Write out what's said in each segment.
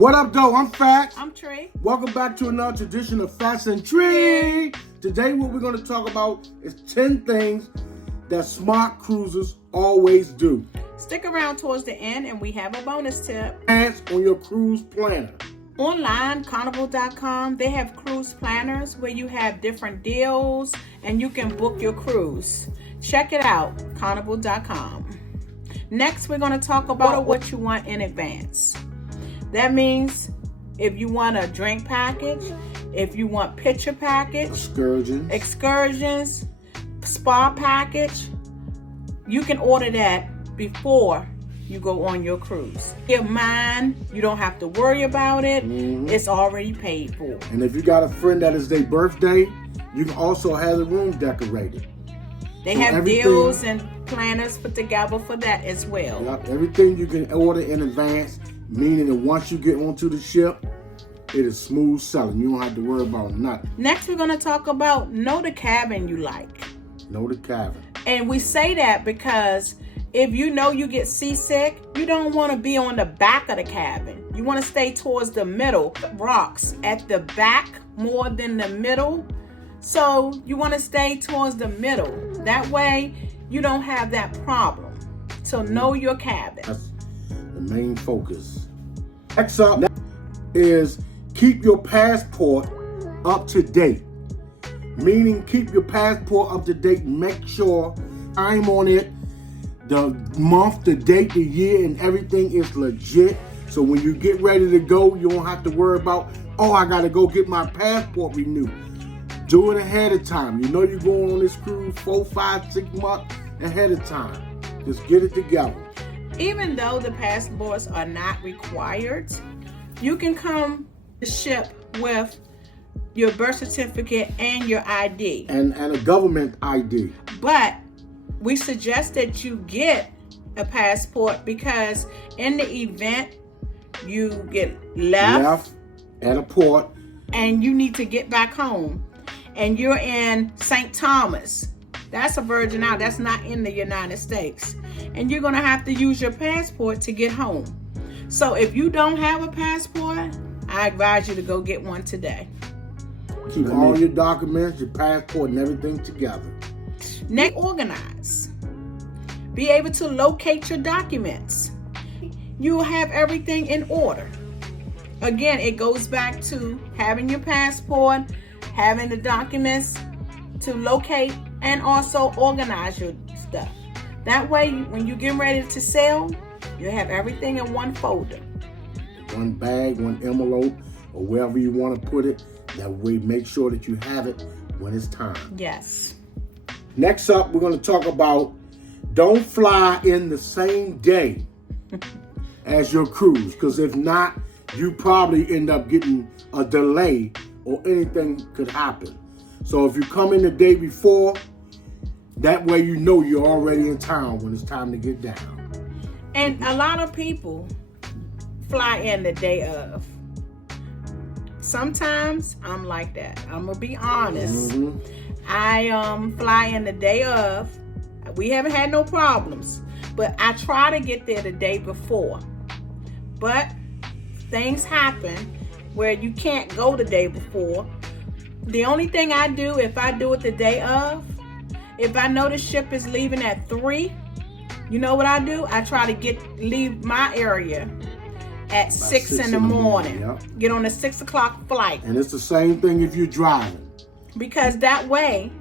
What up, though? I'm Fats. I'm Tree. Welcome back to another edition of Fats and Tree. Today, what we're going to talk about is 10 things that smart cruisers always do. Stick around towards the end and we have a bonus tip. Advance on your cruise planner. Online, Carnival.com, they have cruise planners where you have different deals and you can book your cruise. Check it out, Carnival.com. Next, we're going to talk about what you want in advance. That means if you want a drink package, if you want picture package, excursions, spa package, you can order that before you go on your cruise. Your mind, you don't have to worry about it. It's already paid for. And if you got a friend that is their birthday, you can also have the room decorated. They have deals and planners put together for that as well. Yep, everything you can order in advance, meaning that once you get onto the ship, it is smooth sailing. You don't have to worry about nothing. Next, we're going to talk about know the cabin you like. Know the cabin. And we say that because if you know you get seasick, you don't want to be on the back of the cabin. You want to stay towards the middle. Rocks at the back more than the middle. So you want to stay towards the middle. That way you don't have that problem. So know your cabin. That's the main focus. Next up is keep your passport up to date. Meaning keep your passport up to date. Make sure time on it, the month, the date, the year, and everything is legit. So when you get ready to go, you don't have to worry about, oh, I got to go get my passport renewed. Do it ahead of time. You know you're going on this cruise 4, 5, 6 months ahead of time. Just get it together. Even though the passports are not required, you can come to the ship with your birth certificate and your ID. And a government ID. But we suggest that you get a passport because in the event you get left at a port and you need to get back home and you're in St. Thomas, that's a Virgin Island, that's not in the United States, and you're going to have to use your passport to get home. So if you don't have a passport, I advise you to go get one today. Keep all your documents, your passport, and everything together. Next, organize. Be able to locate your documents. You will have everything in order. Again, it goes back to having your passport, having the documents to locate, and also organize your stuff. That way, when you get ready to sail, you have everything in one folder. One bag, one envelope, or wherever you want to put it. That way, make sure that you have it when it's time. Yes. Next up, we're going to talk about don't fly in the same day as your cruise. Because if not, you probably end up getting a delay or anything could happen. So if you come in the day before, that way you know you're already in town when it's time to get down. And a lot of people fly in the day of. Sometimes I'm like that. I'm going to be honest. I fly in the day of. We haven't had no problems. But I try to get there the day before. But things happen where you can't go the day before. The only thing I do, if I do it the day of, if I know the ship is leaving at 3, you know what I do? I try to leave my area at 6 in the morning. Yep. Get on a 6 o'clock flight. And it's the same thing if you're driving. Because that way,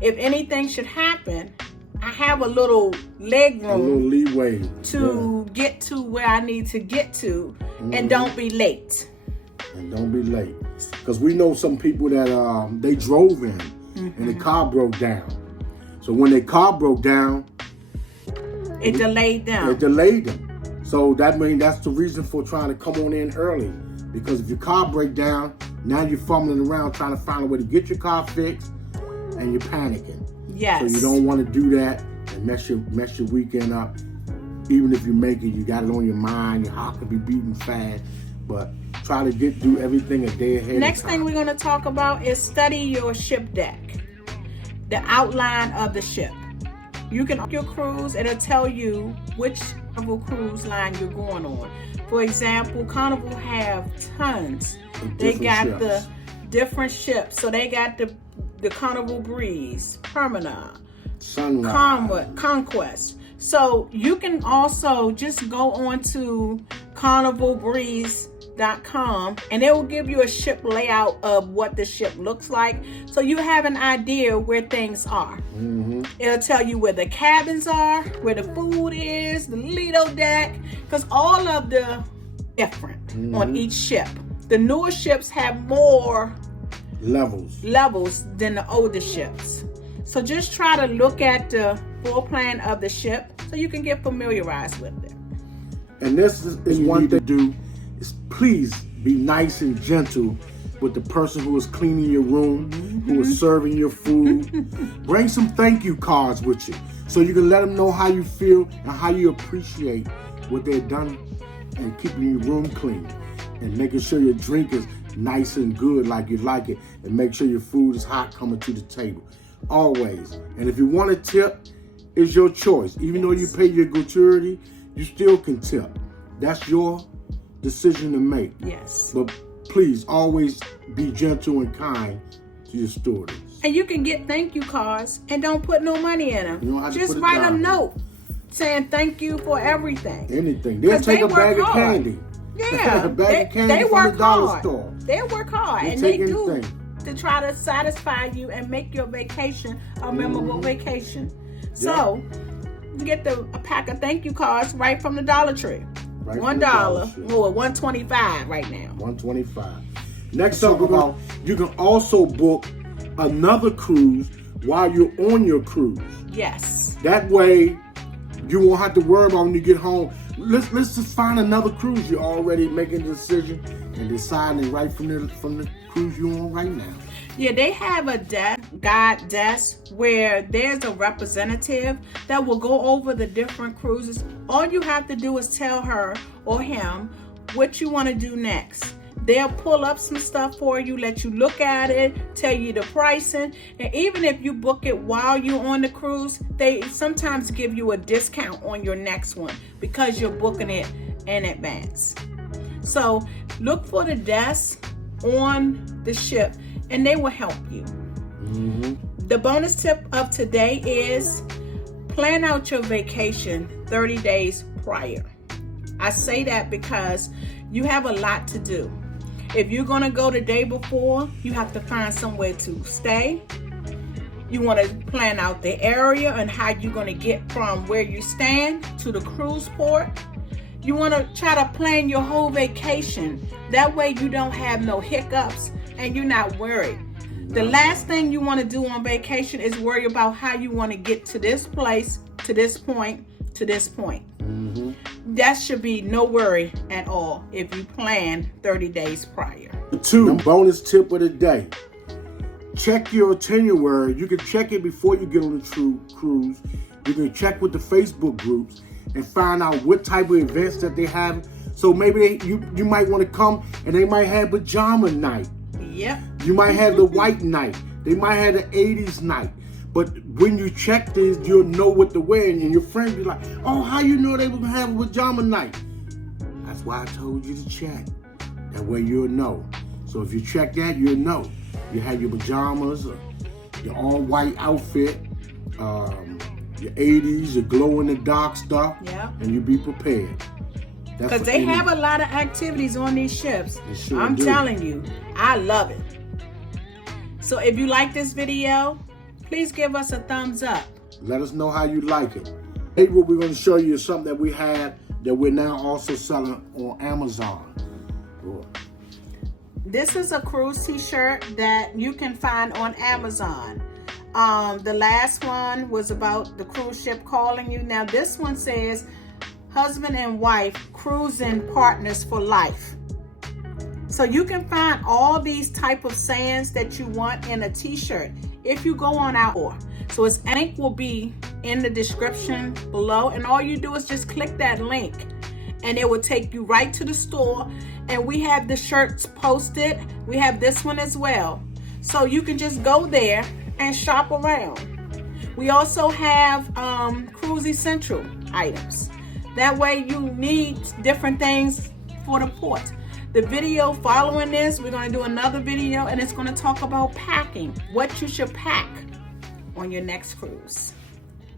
if anything should happen, I have a little leg room, a little leeway to get to where I need to get to, and don't be late. And don't be late. Because we know some people that they drove in and the car broke down. So when their car broke down, it delayed them. It delayed them. So that means that's the reason for trying to come on in early. Because if your car break down, now you're fumbling around trying to find a way to get your car fixed, and you're panicking. Yes. So you don't want to do that and mess your weekend up. Even if you make it, you got it on your mind. Your heart could be beating fast, but try to do everything a day ahead. Next thing we're going to talk about is study your ship deck, the outline of the ship. You can your cruise, it'll tell you which cruise line you're going on. For example, Carnival have tons. They got ships. the different ships. So they got the Carnival Breeze, Permanent, Sunrise, Conquest. So you can also just go on to carnivalbreeze.com and it will give you a ship layout of what the ship looks like, so you have an idea where things are. It'll tell you where the cabins are, where the food is, the Lido deck, because all of the different on each ship. The newer ships have more levels than the older ships. So just try to look at the floor plan of the ship so you can get familiarized with it. And this is one thing to do, is please be nice and gentle with the person who is cleaning your room, who is serving your food. Bring some thank you cards with you so you can let them know how you feel and how you appreciate what they've done and keeping your room clean and making sure your drink is nice and good like you like it, and make sure your food is hot coming to the table. Always. And if you want a tip, it's your choice. Even though you pay your gratuity, you still can tip. That's your decision to make. Yes. But please always be gentle and kind to your stewardess. And you can get thank you cards and don't put no money in them. You don't have to just put it write a down. note saying thank you for everything. Anything. They'll take a bag of candy. Yeah. A bag of candy they from work the dollar hard. store. They work hard. They'll And they take do anything. to try to satisfy you and make your vacation a memorable vacation. So you get a pack of thank you cards right from the Dollar Tree. Right from the Dollar Tree. $1 or $1.25 right now. $1.25. Next up, you can also book another cruise while you're on your cruise. Yes. That way, you won't have to worry about when you get home. Let's just find another cruise. You're already making a decision and deciding right from the cruise you're on right now. Yeah, they have a guide desk where there's a representative that will go over the different cruises. All you have to do is tell her or him what you want to do next. They'll pull up some stuff for you, let you look at it, tell you the pricing. And even if you book it while you're on the cruise, they sometimes give you a discount on your next one because you're booking it in advance. So look for the desk on the ship and they will help you. The bonus tip of today is plan out your vacation 30 days prior. I say that because you have a lot to do. If you're going to go the day before, you have to find somewhere to stay. You want to plan out the area and how you're going to get from where you stand to the cruise port. You want to try to plan your whole vacation. That way you don't have no hiccups and you're not worried. The last thing you want to do on vacation is worry about how you want to get to this place, to this point, to this point. That should be no worry at all if you plan 30 days prior. 2, bonus tip of the day. Check your itinerary. You can check it before you get on the cruise. You can check with the Facebook groups and find out what type of events that they have. So maybe you might want to come and they might have pajama night. Yep. You might have the white night. They might have the 80s night. But when you check this, you'll know what to wear. And your friends be like, oh, how you know they will have a pajama night? That's why I told you to check. That way you'll know. So if you check that, you'll know. You have your pajamas, your all-white outfit, your 80s, your glow-in-the-dark stuff. Yeah. And you be prepared. Because they have a lot of activities on these ships. Sure I'm do. telling you, I love it. So if you like this video, please give us a thumbs up. Let us know how you like it. Today what we're going to show you is something that we had that we're now also selling on Amazon. This is a cruise t-shirt that you can find on Amazon. The last one was about the cruise ship calling you. Now this one says husband and wife cruising partners for life. So you can find all these type of sayings that you want in a t-shirt if you go on our store. So its link will be in the description below, and all you do is just click that link and it will take you right to the store. And we have the shirts posted. We have this one as well. So you can just go there and shop around. We also have Cruise Essential items. That way you need different things for the port. The video following this, we're going to do another video, and it's going to talk about packing, what you should pack on your next cruise.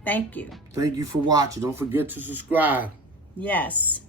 Thank you. Thank you for watching. Don't forget to subscribe. Yes.